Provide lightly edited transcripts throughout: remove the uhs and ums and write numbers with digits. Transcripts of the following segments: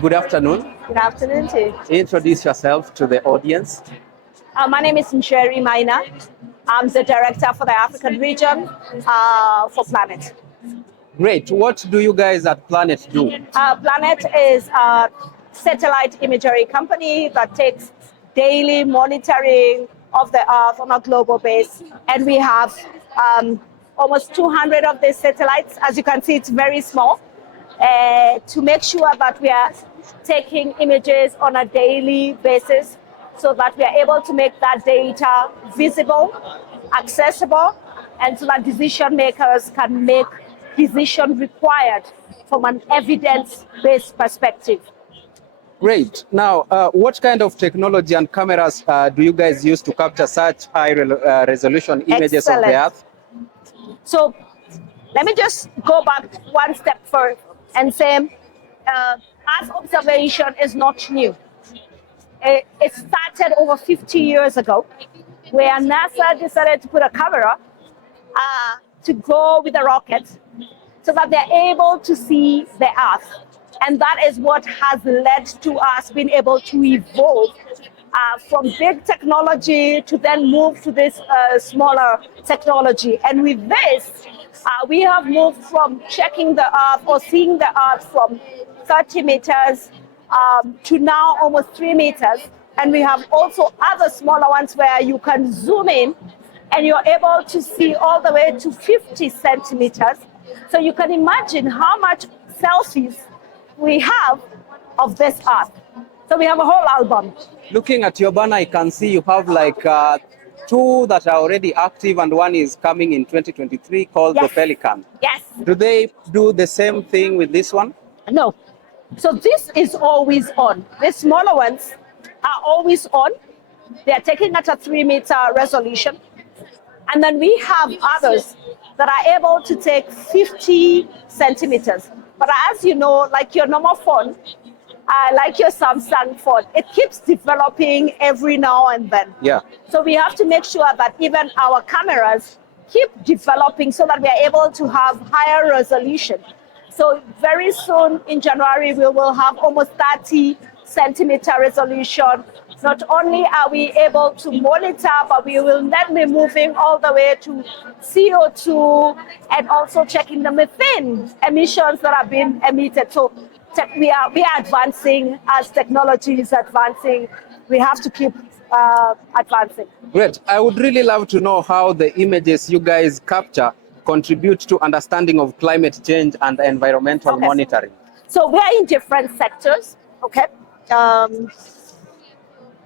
Good afternoon. Good afternoon to you. Introduce yourself to the audience. My name is Njeri Maina. I'm the director for the African region for Planet. Great. What do you guys at Planet do? Planet is a satellite imagery company that takes daily monitoring of the Earth on a global base. And we have almost 200 of these satellites. As you can see, it's very small. To make sure that we are taking images on a daily basis so that we are able to make that data visible, accessible, and so that decision makers can make decisions required from an evidence-based perspective. Great. Now, what kind of technology and cameras do you guys use to capture such high resolution images of the Earth? So let me just go back one step further and say Earth observation is not new. It started over 50 years ago, where NASA decided to put a camera to go with a rocket so that they're able to see the Earth. And that is what has led to us being able to evolve from big technology to then move to this smaller technology. And with this, we have moved from checking the Earth or seeing the Earth from 30 meters to now almost 3 meters. And we have also other smaller ones where you can zoom in and you're able to see all the way to 50 centimeters. So you can imagine how much selfies we have of this Earth. So we have a whole album. Looking at your banner, I can see you have like two that are already active and one is coming in 2023 called the Pelican. Yes. Do they do the same thing with this one? No. So this is always on. The smaller ones are always on. They are taking at a 3-meter resolution. And then we have others that are able to take 50 centimeters. But as you know, like your normal phone, like your Samsung phone, it keeps developing every now and then. Yeah. So we have to make sure that even our cameras keep developing so that we are able to have higher resolution. So very soon in January, we will have almost 30 centimeter resolution. Not only are we able to monitor, but we will then be moving all the way to CO2 and also checking the methane emissions that are being emitted. So we are advancing as technology is advancing. We have to keep advancing. Great. I would really love to know how the images you guys capture contribute to understanding of climate change and environmental monitoring. So we are in different sectors, okay?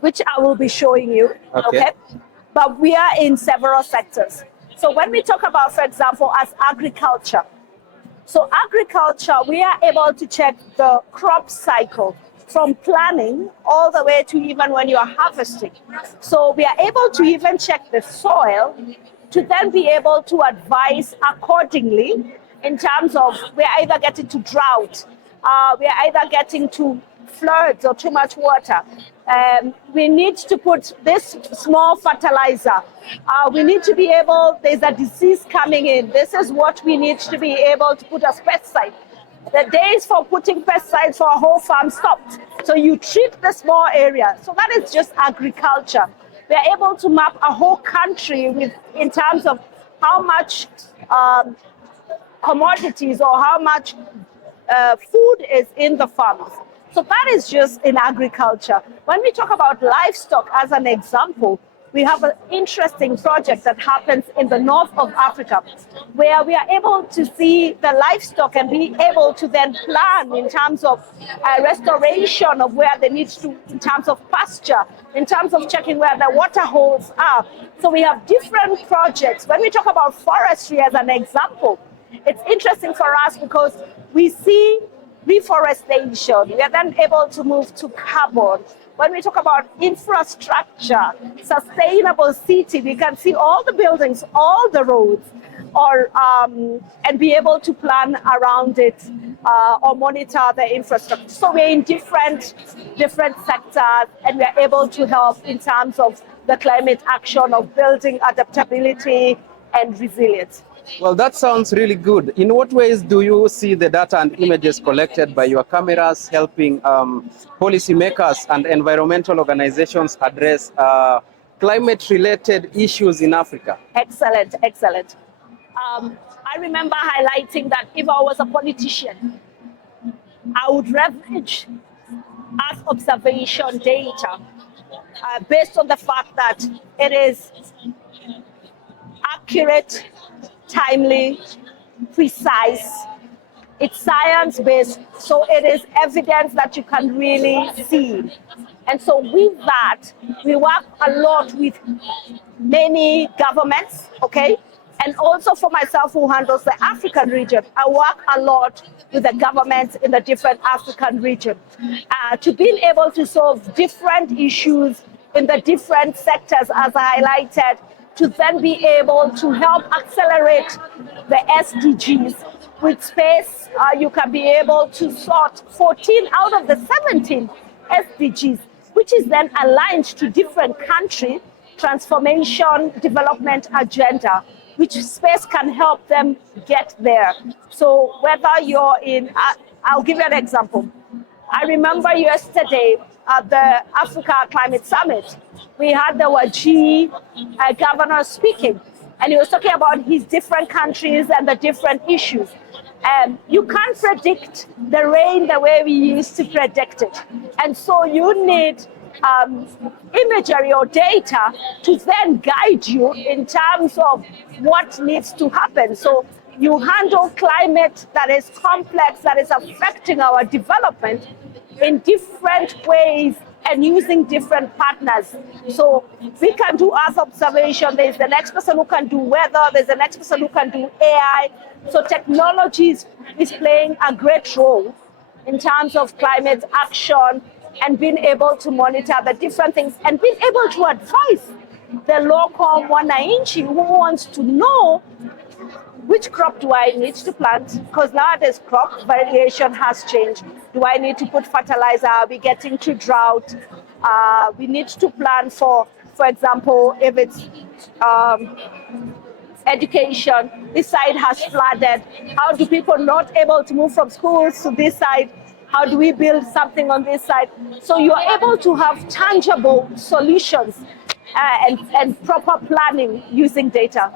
Which I will be showing you, okay? But we are in several sectors. So when we talk about, for example, as agriculture, so agriculture, we are able to check the crop cycle from planning all the way to even when you are harvesting. So we are able to even check the soil to then be able to advise accordingly in terms of we're either getting to drought, we're either getting to floods or too much water. We need to put this small fertilizer. We need to be able, there's a disease coming in. This is what we need to be able to put as pesticide. The days for putting pesticides for a whole farm stopped. So you treat the small area. So that is just agriculture. We are able to map a whole country with, in terms of how much commodities or how much food is in the farms. So that is just in agriculture. When we talk about livestock as an example, we have an interesting project that happens in the north of Africa, where we are able to see the livestock and be able to then plan in terms of restoration of where they need to, in terms of pasture, in terms of checking where the water holes are. So we have different projects. When we talk about forestry as an example, it's interesting for us because we see reforestation. We are then able to move to carbon. When we talk about infrastructure, sustainable city, we can see all the buildings, all the roads, or and be able to plan around it or monitor the infrastructure. So we're in different sectors, and we are able to help in terms of the climate action of building adaptability and resilience. Well, that sounds really good. In what ways do you see the data and images collected by your cameras helping policymakers and environmental organizations address climate-related issues in Africa? Excellent, excellent. I remember highlighting that if I was a politician, I would leverage Earth observation data based on the fact that it is accurate, timely, precise. It's science-based, so it is evidence that you can really see. And so with that, we work a lot with many governments, okay? And also for myself, who handles the African region, I work a lot with the governments in the different African region to being able to solve different issues in the different sectors, as I highlighted, to then be able to help accelerate the SDGs. With space, you can be able to sort 14 out of the 17 SDGs, which is then aligned to different country transformation development agenda, which space can help them get there. So whether you're in, I'll give you an example. I remember yesterday at the Africa Climate Summit, we had the Waji governor speaking, and he was talking about his different countries and the different issues. You can't predict the rain the way we used to predict it. And so you need imagery or data to then guide you in terms of what needs to happen. So you handle climate that is complex, that is affecting our development in different ways and using different partners. So we can do Earth observation, there's the next person who can do weather, there's the next person who can do AI. So technology is playing a great role in terms of climate action and being able to monitor the different things and being able to advise the local wananchi who wants to know which crop do I need to plant? Because nowadays crop variation has changed. Do I need to put fertilizer? Are we getting to drought? We need to plan for example, if it's education, this side has flooded. How do people not able to move from schools to this side? How do we build something on this side? So you're able to have tangible solutions and proper planning using data.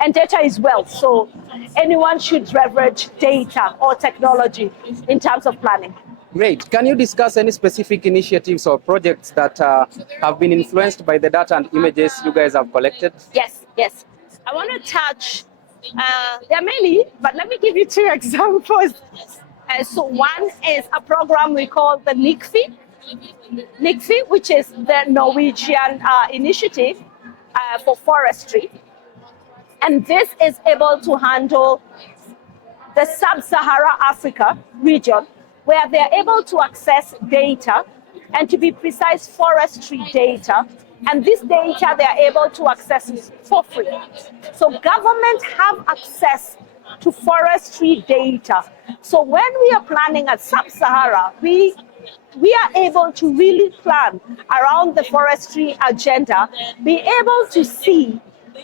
And data is wealth, so anyone should leverage data or technology in terms of planning. Great. Can you discuss any specific initiatives or projects that have been influenced by the data and images you guys have collected? Yes, yes. I want to touch, there are many, but let me give you two examples. So one is a program we call the NICFI, which is the Norwegian initiative for forestry. And this is able to handle the sub-Sahara Africa region, where they're able to access data and, to be precise, forestry data. And this data they're able to access for free. So governments have access to forestry data. So when we are planning at sub-Sahara, we are able to really plan around the forestry agenda, be able to see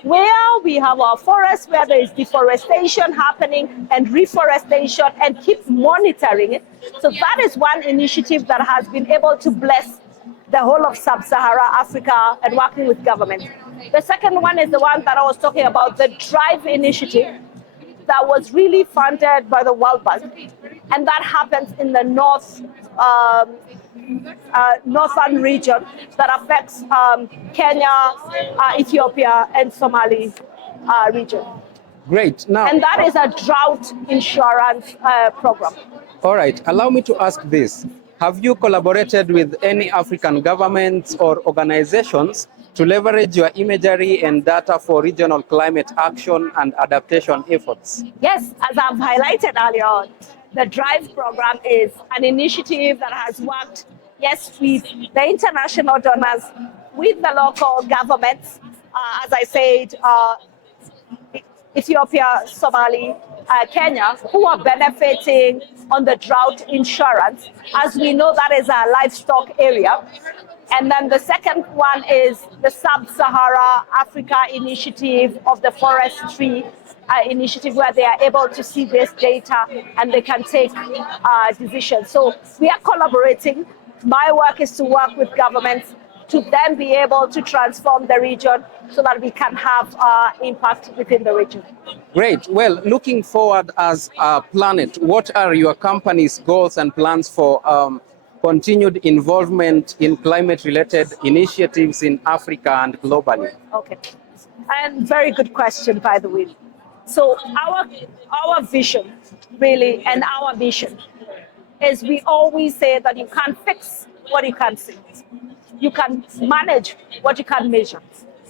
where we have our forests, where there is deforestation happening and reforestation, and keep monitoring it. So that is one initiative that has been able to bless the whole of sub-Sahara Africa and working with government. The second one is the one that I was talking about, the DRIVE initiative that was really funded by the World Bank. And that happens in the northern region that affects Kenya, Ethiopia, and Somali region. Great. Now, and that is a drought insurance program. All right. Allow me to ask this. Have you collaborated with any African governments or organizations to leverage your imagery and data for regional climate action and adaptation efforts? Yes, as I've highlighted earlier on, the DRIVE program is an initiative that has worked, yes, with the international donors, with the local governments, as I said, Ethiopia, Somali, Kenya, who are benefiting on the drought insurance. As we know, that is a livestock area. And then the second one is the Sub-Sahara Africa initiative of the forestry initiative where they are able to see this data and they can take decisions. So we are collaborating. My work is to work with governments to then be able to transform the region so that we can have impact within the region. Great. Well, looking forward as a planet, what are your company's goals and plans for continued involvement in climate-related initiatives in Africa and globally? Okay. And very good question, by the way. So our vision, really, and our mission is we always say that you can't fix what you can't see. You can manage what you can't measure.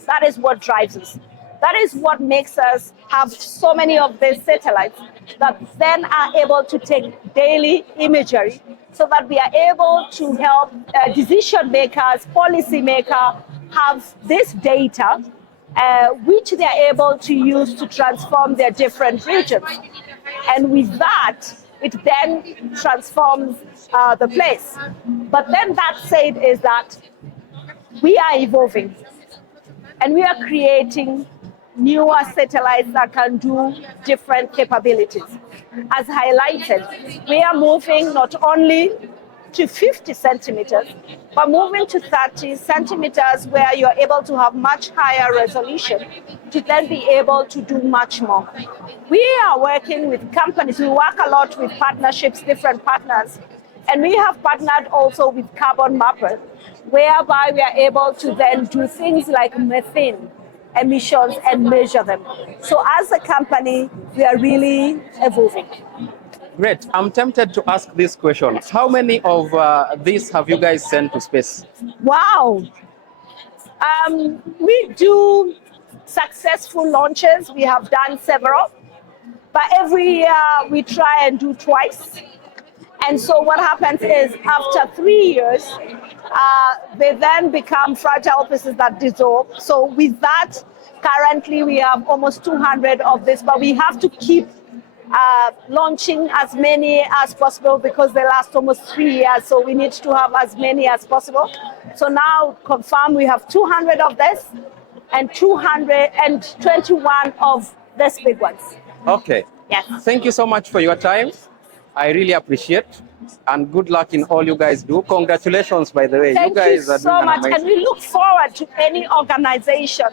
That is what drives us. That is what makes us have so many of these satellites that then are able to take daily imagery so that we are able to help decision makers, policy makers have this data which they are able to use to transform their different regions. And with that, it then transforms the place. But then that said is that we are evolving and we are creating newer satellites that can do different capabilities. As highlighted, we are moving not only to 50 centimeters, but moving to 30 centimeters where you're able to have much higher resolution to then be able to do much more. We are working with companies. We work a lot with partnerships, different partners, and we have partnered also with Carbon Mapper, whereby we are able to then do things like methane emissions and measure them. So as a company, we are really evolving. Great. I'm tempted to ask this question. How many of these have you guys sent to space? Wow. We do successful launches. We have done several, but every year we try and do twice. And so what happens is after 3 years, they then become fragile pieces that dissolve. So with that, currently we have almost 200 of this, but we have to keep launching as many as possible because they last almost 3 years. So we need to have as many as possible. So now confirm we have 200 of this and 221 of these big ones. Okay. Yes. Thank you so much for your time. I really appreciate, and good luck in all you guys do. Congratulations, by the way. Thank you guys you are so doing much. amazing. And we look forward to any organization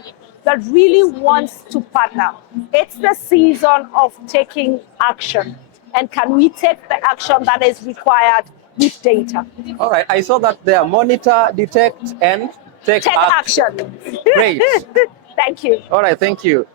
that really wants to partner. It's the season of taking action. And can we take the action that is required with data? All right. I saw that there, monitor, detect, and take action. Great. Thank you. All right. Thank you.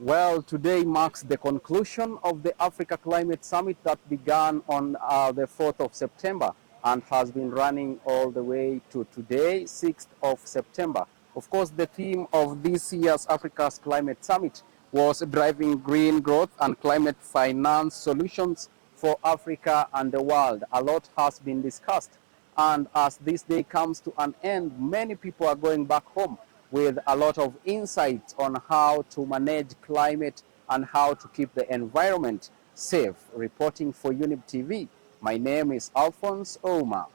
Well, today marks the conclusion of the Africa Climate Summit that began on the 4th of September and has been running all the way to today, 6th of September. Of course, the theme of this year's Africa's Climate Summit was driving green growth and climate finance solutions for Africa and the world. A lot has been discussed. And as this day comes to an end, many people are going back home with a lot of insights on how to manage climate and how to keep the environment safe. Reporting for UNIP TV, my name is Alphonse Ouma.